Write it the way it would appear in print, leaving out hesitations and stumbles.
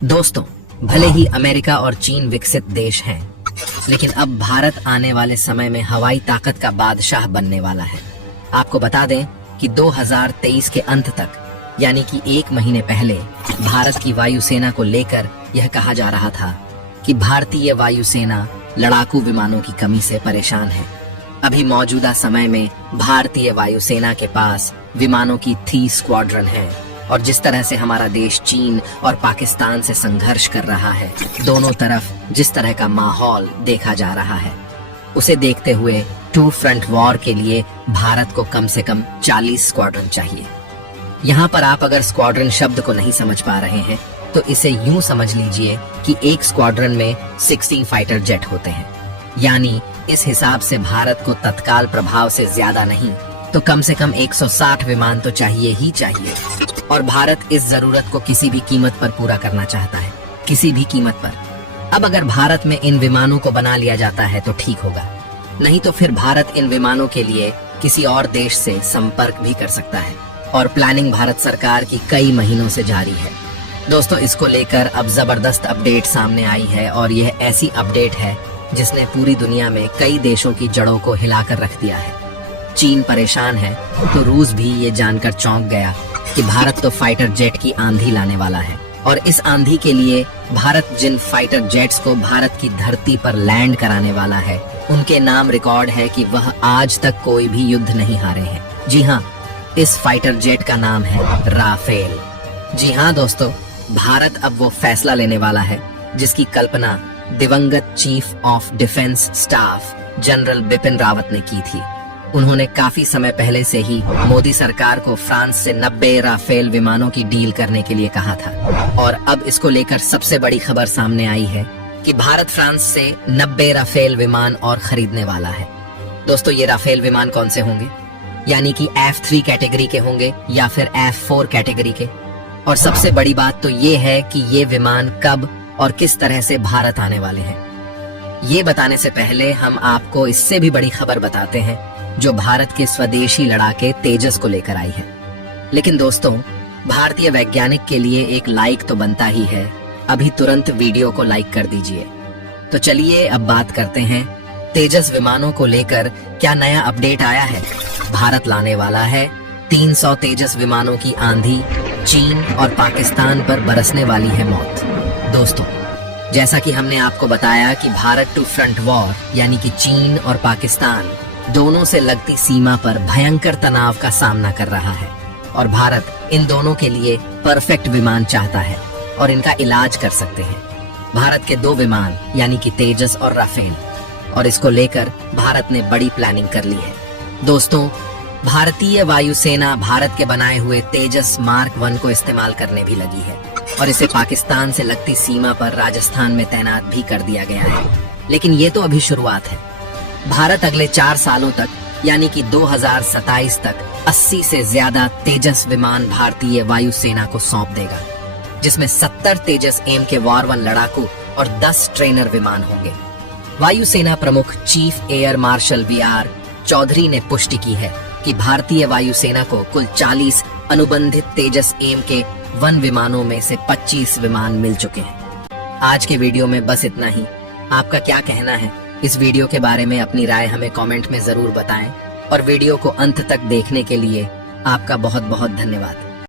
दोस्तों, भले ही अमेरिका और चीन विकसित देश हैं, लेकिन अब भारत आने वाले समय में हवाई ताकत का बादशाह बनने वाला है। आपको बता दें कि 2023 के अंत तक, यानी कि 1 महीने पहले, भारत की वायुसेना को लेकर यह कहा जा रहा था कि भारतीय वायुसेना लड़ाकू विमानों की कमी से परेशान है। अभी मौजूदा समय में भारतीय वायुसेना के पास विमानों की 30 स्क्वाड्रन है, और जिस तरह से हमारा देश चीन और पाकिस्तान से संघर्ष कर रहा है, दोनों तरफ जिस तरह का माहौल देखा जा रहा है, उसे देखते हुए 2 फ्रंट वॉर के लिए भारत को कम से कम 40 स्क्वाड्रन चाहिए। यहाँ पर आप अगर स्क्वाड्रन शब्द को नहीं समझ पा रहे हैं तो इसे यूं समझ लीजिए कि एक स्क्वाड्रन में 16 फाइटर जेट होते हैं। यानी इस हिसाब से भारत को तत्काल प्रभाव से ज्यादा नहीं तो कम से कम 160 विमान तो चाहिए ही चाहिए, और भारत इस जरूरत को किसी भी कीमत पर पूरा करना चाहता है, किसी भी कीमत पर। अब अगर भारत में इन विमानों को बना लिया जाता है तो ठीक होगा, नहीं तो फिर भारत इन विमानों के लिए किसी और देश से संपर्क भी कर सकता है, और प्लानिंग भारत सरकार की कई महीनों से जारी है। दोस्तों, इसको लेकर अब जबरदस्त अपडेट सामने आई है, और यह ऐसी अपडेट है जिसने पूरी दुनिया में कई देशों की जड़ों को हिलाकर रख दिया है। चीन परेशान है तो रूस भी ये जानकर चौंक गया कि भारत तो फाइटर जेट की आंधी लाने वाला है, और इस आंधी के लिए भारत जिन फाइटर जेट्स को भारत की धरती पर लैंड कराने वाला है, उनके नाम रिकॉर्ड है कि वह आज तक कोई भी युद्ध नहीं हारे हैं। जी हाँ, इस फाइटर जेट का नाम है राफेल। जी हाँ दोस्तों, भारत अब वो फैसला लेने वाला है जिसकी कल्पना दिवंगत chief of defence staff general Bipin Rawat ने की थी। उन्होंने काफी समय पहले से ही मोदी सरकार को फ्रांस से 90 राफेल विमानों की डील करने के लिए कहा था, और अब इसको लेकर सबसे बड़ी खबर सामने आई है कि भारत फ्रांस से 90 राफेल विमान और खरीदने वाला है। दोस्तों, ये राफेल विमान कौन से होंगे? यानी कि F3 कैटेगरी के होंगे या फिर F4 कैटेगरी के? और सबसे बड़ी बात तो ये है कि ये विमान कब और किस तरह से भारत आने वाले हैं। ये बताने से पहले हम आपको इससे भी बड़ी खबर बताते हैं जो भारत के स्वदेशी लड़ाके तेजस को लेकर आई है। लेकिन दोस्तों, भारतीय वैज्ञानिक के लिए एक लाइक तो बनता ही है। अभी तुरंत वीडियो को लाइक कर दीजिए। तो चलिए अब बात करते हैं तेजस विमानों को लेकर क्या नया अपडेट आया है। भारत लाने वाला है 300 तेजस विमानों की आंधी, चीन और पाकिस्तान पर बरसने वाली है मौत। दोस्तों, जैसा कि हमने आपको बताया कि भारत 2 फ्रंट वॉर यानी कि चीन और पाकिस्तान दोनों से लगती सीमा पर भयंकर तनाव का सामना कर रहा है, और भारत इन दोनों के लिए परफेक्ट विमान चाहता है और इनका इलाज कर सकते हैं। भारत के 2 विमान यानी कि तेजस और राफेल, और इसको लेकर भारत ने बड़ी प्लानिंग कर ली है। दोस्तों, भारतीय वायुसेना भारत के बनाए हुए तेजस मार्क 1 को इस्तेमाल करने भी लगी है, और इसे पाकिस्तान से लगती सीमा पर राजस्थान में तैनात भी कर दिया गया है। लेकिन ये तो अभी शुरुआत है। भारत अगले 4 सालों तक यानी कि 2027 तक 80 से ज्यादा तेजस विमान भारतीय वायुसेना को सौंप देगा, जिसमें 70 तेजस एम के वॉर 1 लड़ाकू और 10 ट्रेनर विमान होंगे। वायुसेना प्रमुख chief air marshal VR Chaudhari ने पुष्टि की है कि भारतीय वायुसेना को कुल 40 अनुबंधित तेजस एम के 1 विमानों में से 25 विमान मिल चुके हैं। आज के वीडियो में बस इतना ही। आपका क्या कहना है इस वीडियो के बारे में? अपनी राय हमें कमेंट में जरूर बताएं, और वीडियो को अंत तक देखने के लिए आपका बहुत बहुत धन्यवाद।